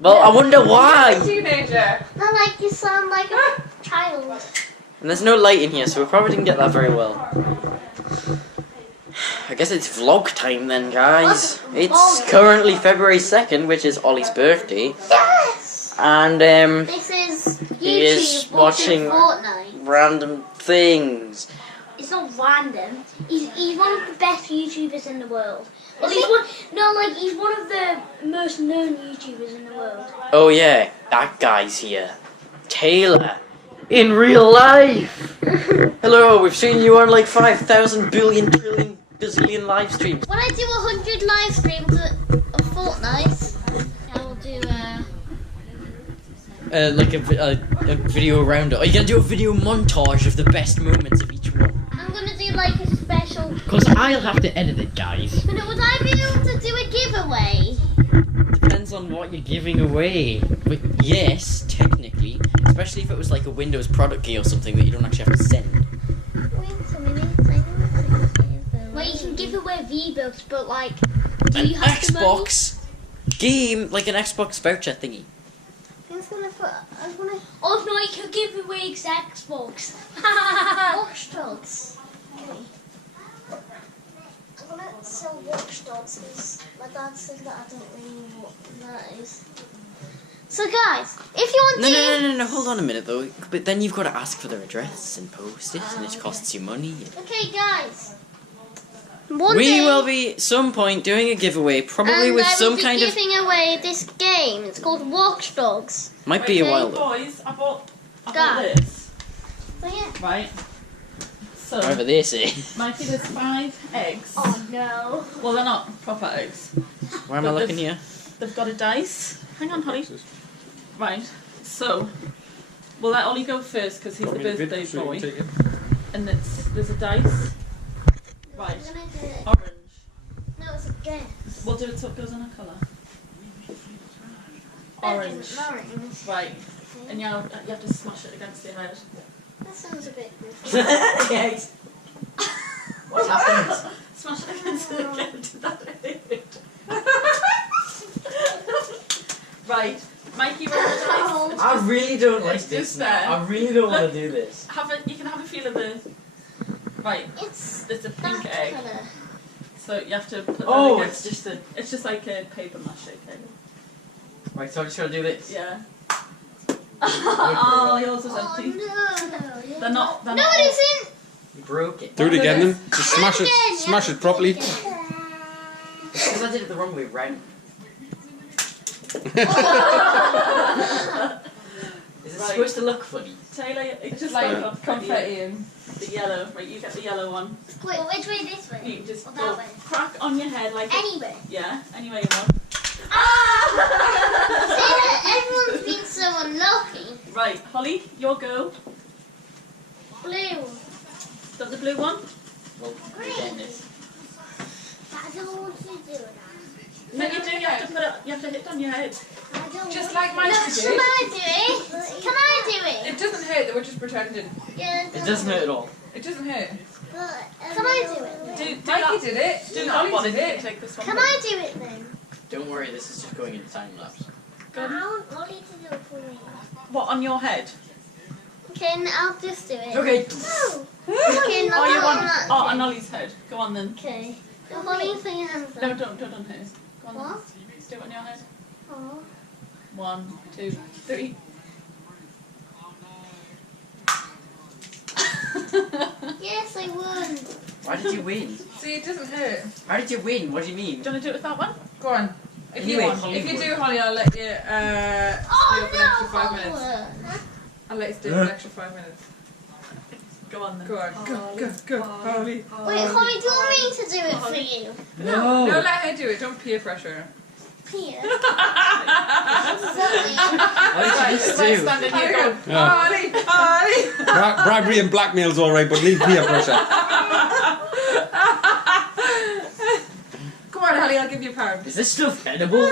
Well, I wonder why. Teenager. Not like you sound like a child. And there's no light in here, so we probably didn't get that very well. I guess it's vlog time then, guys. It's currently February 2nd, which is Ollie's birthday. Yes! And, This is YouTube he is watching Fortnite. random things. It's not random. He's one of the best YouTubers in the world. Well, he's one of the most known YouTubers in the world. Oh yeah, that guy's here. Taylor. In real life. Hello, we've seen you on like 5,000 billion trillion gazillion live streams. When I do 100 live streams of Fortnite, I will do Like a video roundup. Are you gonna do a video montage of the best moments of each one? I'm gonna do like a special Because I'll have to edit it, guys. But would I be able to do a giveaway? Depends on what you're giving away. But yes, technically, especially if it was like a Windows product key or something that you don't actually have to send. Wait a minute. I want to give away. Well, you can give away V-Bucks, but like, do An you have the money? Xbox game, like an Xbox voucher thingy. I'm gonna. Oh no, you can give away Xbox. Watch Dogs. Okay. I'm gonna sell Watch Dogs because my dad says that I don't really know what that is. So guys, if you want No, hold on a minute though. But then you've got to ask for their address and post it, and it costs you money. Okay, guys. We will be some point doing a giveaway, probably with some kind of. giving away this game. It's called Watch Dogs. Might be a Okay. while though. Boys, I bought Guys. this. So yeah. Right. So, Whatever they say. Mikey, there's 5 eggs. Oh no. Well, they're not proper eggs. Where am I But looking here? They've got a dice. Hang on, Holly. Right. So, we'll let Ollie go first because he's the birthday boy. And there's a dice. Right. I'm gonna do it. Orange. No, it's a guess. We'll do it so it goes on a colour. Orange. Orange. Right. And you have to smash it against your head. That sounds a bit good. Yes. What happened? Smash it against the head. Right. Mikey, roll the dice. I really don't like It's this just now. there. I really don't want to do this. You can have a feel of the. Right. It's It's a pink that egg. colour. So you have to put that Oh, against. it's just a. It's just like a paper mache egg. Right, so I'm just gonna do this. Yeah. Oh, yours is Oh empty. no. They're not. They're No, not. it isn't. You broke it. Do it again then. Just smash it. Again, Smash yeah. it properly. Because I did it the wrong way round. Is it Right. supposed to look funny? Taylor, it's Just like like confetti and the yellow. Right, you get the yellow one. Wait, which way? This way? You just Or go that way? crack on your head like. Anyway. Yeah. Anyway you want. See that everyone's been so unlucky. Right, Holly, your go. Blue. Is that the blue one? Well, again, this. I don't want to do that. No, you do. You have to put it. You have to hit it on your head. I don't just want like mine Look, did. can I do it? Can I do it? It doesn't hurt, we're just pretending. Yeah, It doesn't hurt at all. It doesn't hurt. Can I do it? Do Mikey that. did it. Do that Ollie one did and it. take this one. Can I do it then? Don't worry, this is just going into time lapse. I want Ollie to do it for me. What on your head? Okay, I'll just do it. Okay. No. Okay, no, Oh, you no, want? no, Oh, okay. on Ollie's head. Go on then. Okay. So Holly, put your hands No, up. don't on hers. Go on. What? Then. Do it on your head. Oh. 1, 2, 3. Yes, I won. Why did you win? See, it doesn't hurt. How did you win? What do you mean? Do you want to do it with that one? Go on. If Anyway, you Holly if you won. do, Holly, I'll let you Oh stay up an extra 5 no! minutes. Holly. I'll let you stay for an extra 5 minutes. Go on then. Go on. Go, Holly. Wait, Holly, do you want me to do it for you? No, let her do it. Don't peer pressure her. Here. What did you just Right, do? stand in here. Go. Yeah. Holly. Bribery and blackmail's alright, but leave peer pressure. Come on, Holly, I'll give you a pound. Is this stuff edible?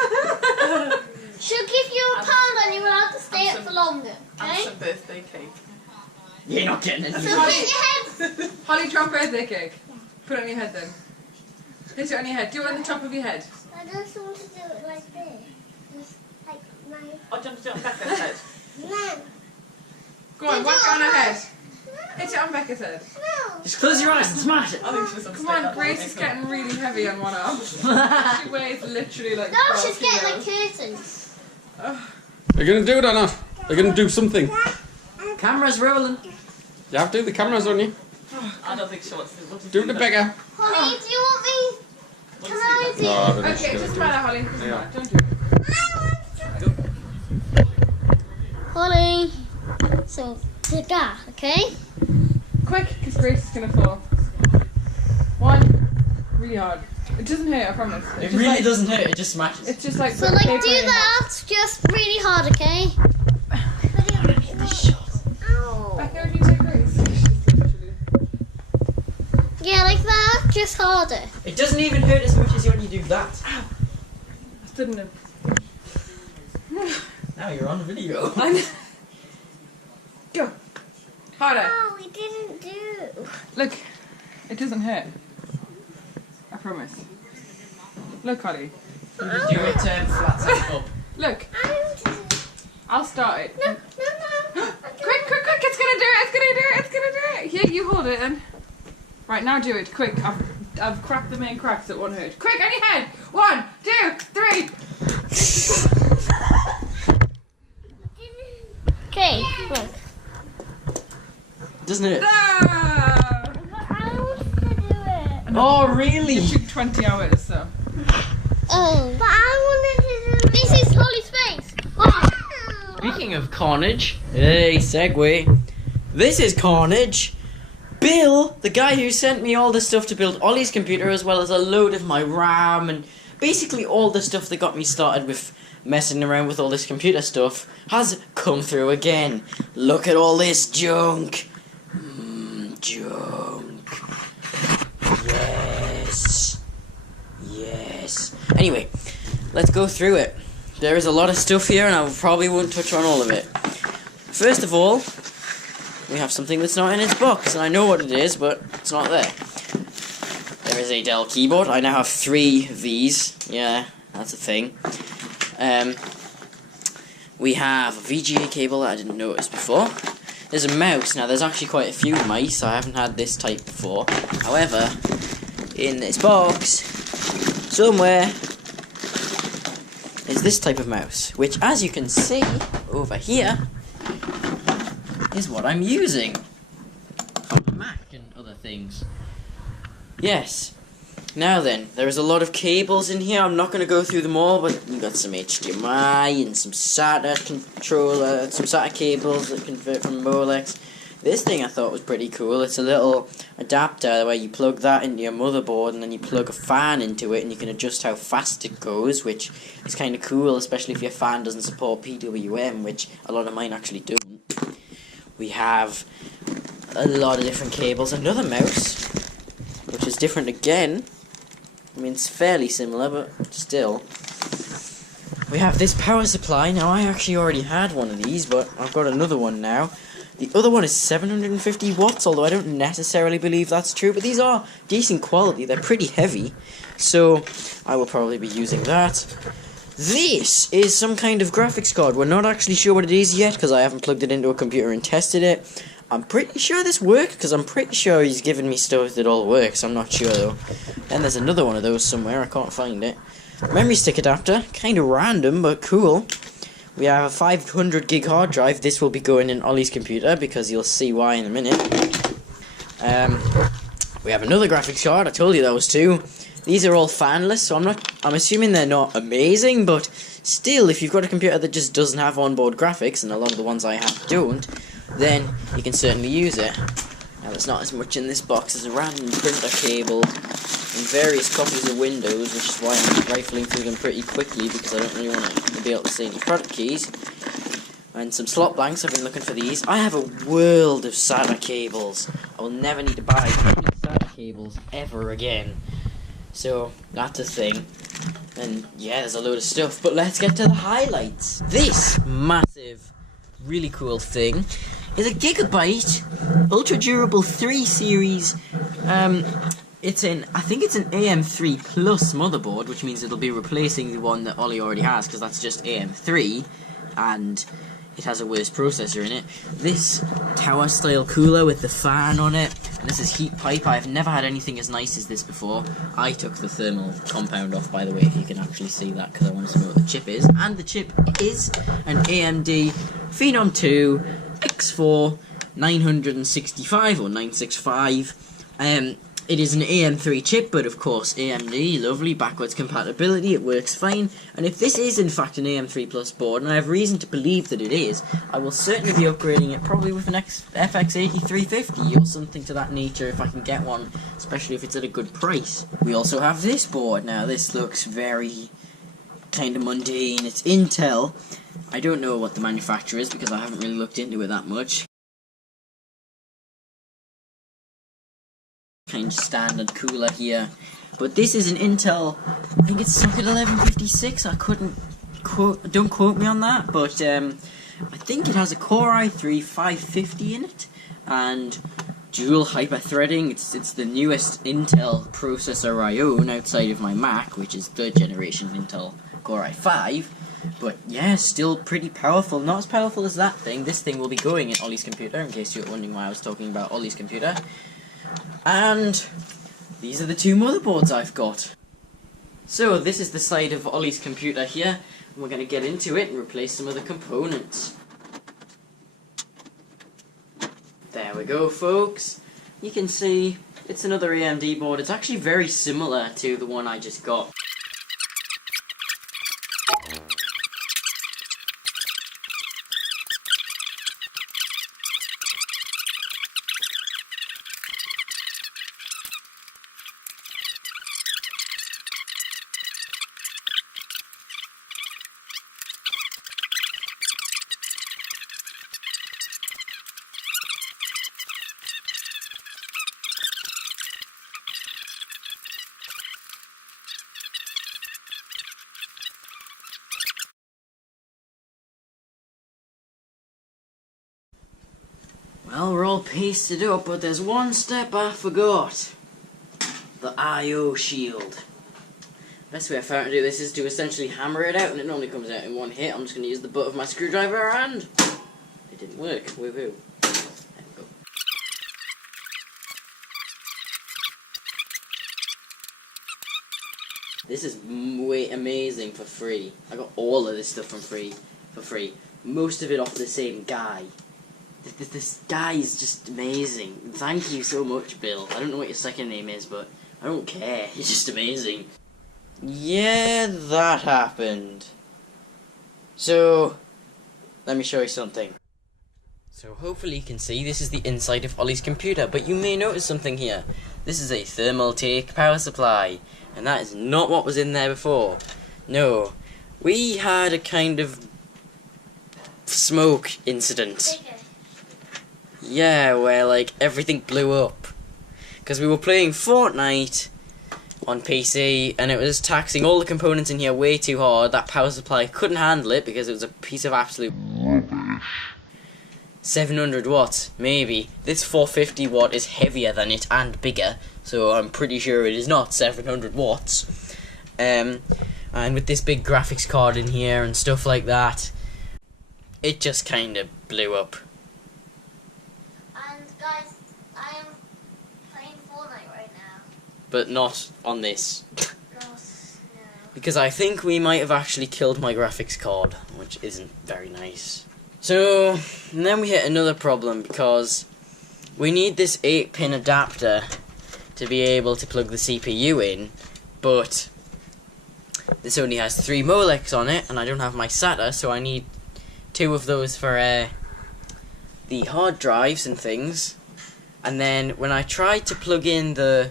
She'll give you a pound and you're allowed to stay up for longer, And okay? some birthday cake. You're not getting any. So hit your head. Holly, drop birthday cake. Put it on your head then. Hit it on your head. Do it on the top of your head. I just want to do it like this. Just like my... Oh, do you want to do it on Becca's head? No. Go on, whack it on her head. Hit it on Becca's head. No. Just close your eyes and smash it. I think she's Come on, Grace is getting really heavy on one arm. She weighs literally like No, 12 she's getting like kilos. curtains. Ugh. Are you going to do it or not? Are you going to do something? Camera's rolling. You have to. The camera's on you. I don't think she wants to. Do it to Becca. Holly, do you want me? Can I do No, it? I don't think she's Okay, it gonna doesn't do matter, Holly. It doesn't Yeah. matter. Don't do it. Holly. So, to that, okay? Quick, because Grace is going to fall. 1. Really hard. It doesn't hurt, I promise. It It's just really like, doesn't hurt. It just smashes. It's just like... So, like, paper do in your that just really hard, okay? Ow. Becca, would you take Grace? She's literally... Yeah, like that. just harder. It doesn't even hurt as much as when you do that. I didn't know. Now you're on video. Go. Harder. Oh, we didn't do. Look, it doesn't hurt. I promise. Look, Ollie. You just do it flat side up. Look, I don't do it. I'll start it. No. Quick, it's gonna do it. Here, you hold it then. Right, now do it, quick. I've cracked the main cracks that won't hurt. Quick, on your head. 1, 2, 3. Okay, look. Doesn't it? Ah! But I want to do it. Oh, really? It took 20 hours, so. Oh. But I wanted to do it. This is Holy Space. Oh. Speaking of carnage, hey, segue. This is carnage. Bill, the guy who sent me all the stuff to build Ollie's computer, as well as a load of my RAM and basically all the stuff that got me started with messing around with all this computer stuff, has come through again. Look at all this junk. Junk. Yes. Anyway, let's go through it. There is a lot of stuff here and I probably won't touch on all of it. First of all, we have something that's not in its box, and I know what it is, but it's not there. There is a Dell keyboard. I now have 3 of these. Yeah, that's a thing. We have a VGA cable that I didn't notice before. There's a mouse. Now, there's actually quite a few mice. I haven't had this type before. However, in this box, somewhere, is this type of mouse, which, as you can see over here, is what I'm using on the Mac and other things. Yes. Now then, there is a lot of cables in here. I'm not going to go through them all, but we've got some HDMI and some SATA controller, some SATA cables that convert from Molex. This thing I thought was pretty cool. It's a little adapter where you plug that into your motherboard and then you plug a fan into it and you can adjust how fast it goes, which is kind of cool, especially if your fan doesn't support PWM, which a lot of mine actually don't. We have a lot of different cables. Another mouse, which is different again. I mean, it's fairly similar, but still. We have this power supply. Now, I actually already had one of these, but I've got another one now. The other one is 750 watts, although I don't necessarily believe that's true, but these are decent quality. They're pretty heavy, so I will probably be using that. This is some kind of graphics card. We're not actually sure what it is yet because I haven't plugged it into a computer and tested it. I'm pretty sure this works because I'm pretty sure he's given me stuff that all works. I'm not sure though. And there's another one of those somewhere. I can't find it. Memory stick adapter. Kind of random but cool. We have a 500 gig hard drive. This will be going in Ollie's computer because you'll see why in a minute. We have another graphics card. I told you that was 2. These are all fanless, so I'm assuming they're not amazing, but still, if you've got a computer that just doesn't have onboard graphics, and a lot of the ones I have don't, then you can certainly use it. Now, there's not as much in this box. There's a random printer cable and various copies of Windows, which is why I'm rifling through them pretty quickly, because I don't really want to be able to see any product keys. And some slot blanks. I've been looking for these. I have a world of SATA cables. I will never need to buy any SATA cables ever again. So, that's a thing. And yeah, there's a load of stuff. But let's get to the highlights. This massive, really cool thing is a Gigabyte Ultra Durable 3 series. It's I think it's an AM3 Plus motherboard, which means it'll be replacing the one that Ollie already has, because that's just AM3. And it has a worse processor in it. This tower style cooler with the fan on it, and this is heat pipe. I've never had anything as nice as this before. I took the thermal compound off, by the way, if you can actually see that, because I wanted to know what the chip is. And the chip is an AMD Phenom 2 X4 965 or 965. It is an AM3 chip, but of course AMD, lovely, backwards compatibility, it works fine. And if this is in fact an AM3 Plus board, and I have reason to believe that it is, I will certainly be upgrading it probably with an FX8350 or something to that nature if I can get one, especially if it's at a good price. We also have this board. Now this looks very kind of mundane. It's Intel. I don't know what the manufacturer is because I haven't really looked into it that much. kind of standard cooler here. But this is an Intel, I think it's socket 1156, don't quote me on that, but I think it has a Core i3 550 in it, and dual hyper-threading. It's the newest Intel processor I own outside of my Mac, which is 3rd generation Intel Core i5. But yeah, still pretty powerful. Not as powerful as that thing. This thing will be going in Ollie's computer, in case you're wondering why I was talking about Ollie's computer. And these are the 2 motherboards I've got. So this is the side of Ollie's computer here. And we're going to get into it and replace some of the components. There we go, folks. You can see it's another AMD board. It's actually very similar to the one I just got. Well, we're all pasted up, but there's one step I forgot. The I/O shield. Best way I found to do this is to essentially hammer it out, and it normally comes out in one hit. I'm just going to use the butt of my screwdriver, and it didn't work. Woohoo. There we go. This is amazing for free. I got all of this stuff for free. Most of it off the same guy. This guy is just amazing. Thank you so much, Bill. I don't know what your second name is, but I don't care. It's just amazing. Yeah, that happened. So, let me show you something. So hopefully you can see this is the inside of Ollie's computer, but you may notice something here. This is a Thermaltake power supply, and that is not what was in there before. No, we had a kind of smoke incident. Yeah, where like everything blew up. Because we were playing Fortnite on PC, and it was taxing all the components in here way too hard. That power supply couldn't handle it because it was a piece of absolute rubbish. 700 watts, maybe. This 450 watt is heavier than it and bigger, so I'm pretty sure it is not 700 watts. And with this big graphics card in here and stuff like that, it just kind of blew up. Guys, I am playing Fortnite right now. But not on this. No. Because I think we might have actually killed my graphics card, which isn't very nice. So, and then we hit another problem, because we need this 8-pin adapter to be able to plug the CPU in, but this only has 3 Molecs on it, and I don't have my SATA, so I need 2 of those for the hard drives and things. And then when I tried to plug in the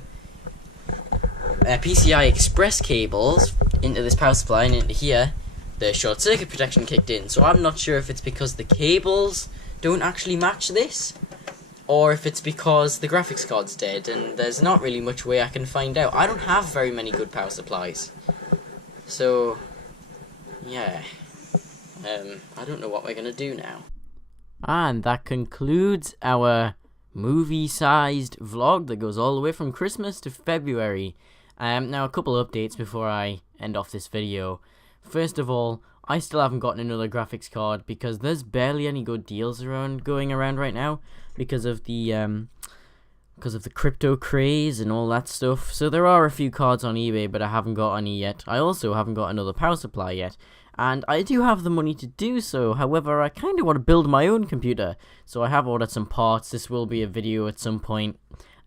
PCI Express cables into this power supply and into here, the short circuit protection kicked in. So I'm not sure if it's because the cables don't actually match this, or if it's because the graphics card's dead, and there's not really much way I can find out. I don't have very many good power supplies, so yeah, I don't know what we're gonna do now. And that concludes our movie-sized vlog that goes all the way from Christmas to February. Now a couple updates before I end off this video. First of all, I still haven't gotten another graphics card because there's barely any good deals going around right now because of the crypto craze and all that stuff. So there are a few cards on eBay, but I haven't got any yet. I also haven't got another power supply yet. And I do have the money to do so, however, I kind of want to build my own computer. So I have ordered some parts. This will be a video at some point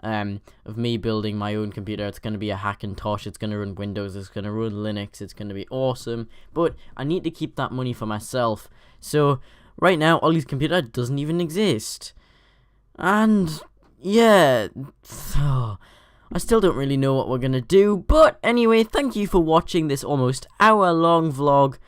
of me building my own computer. It's going to be a Hackintosh, it's going to run Windows, it's going to run Linux, it's going to be awesome. But I need to keep that money for myself. So right now, Ollie's computer doesn't even exist. And yeah, I still don't really know what we're going to do. But anyway, thank you for watching this almost hour-long vlog.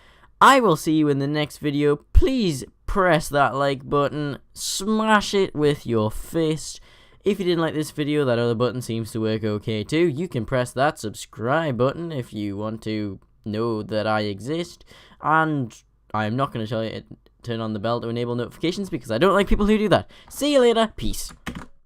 I will see you in the next video. Please press that like button, smash it with your fist. If you didn't like this video, that other button seems to work okay too. You can press that subscribe button if you want to know that I exist. And I'm not going to tell you to turn on the bell to enable notifications because I don't like people who do that. See you later. Peace.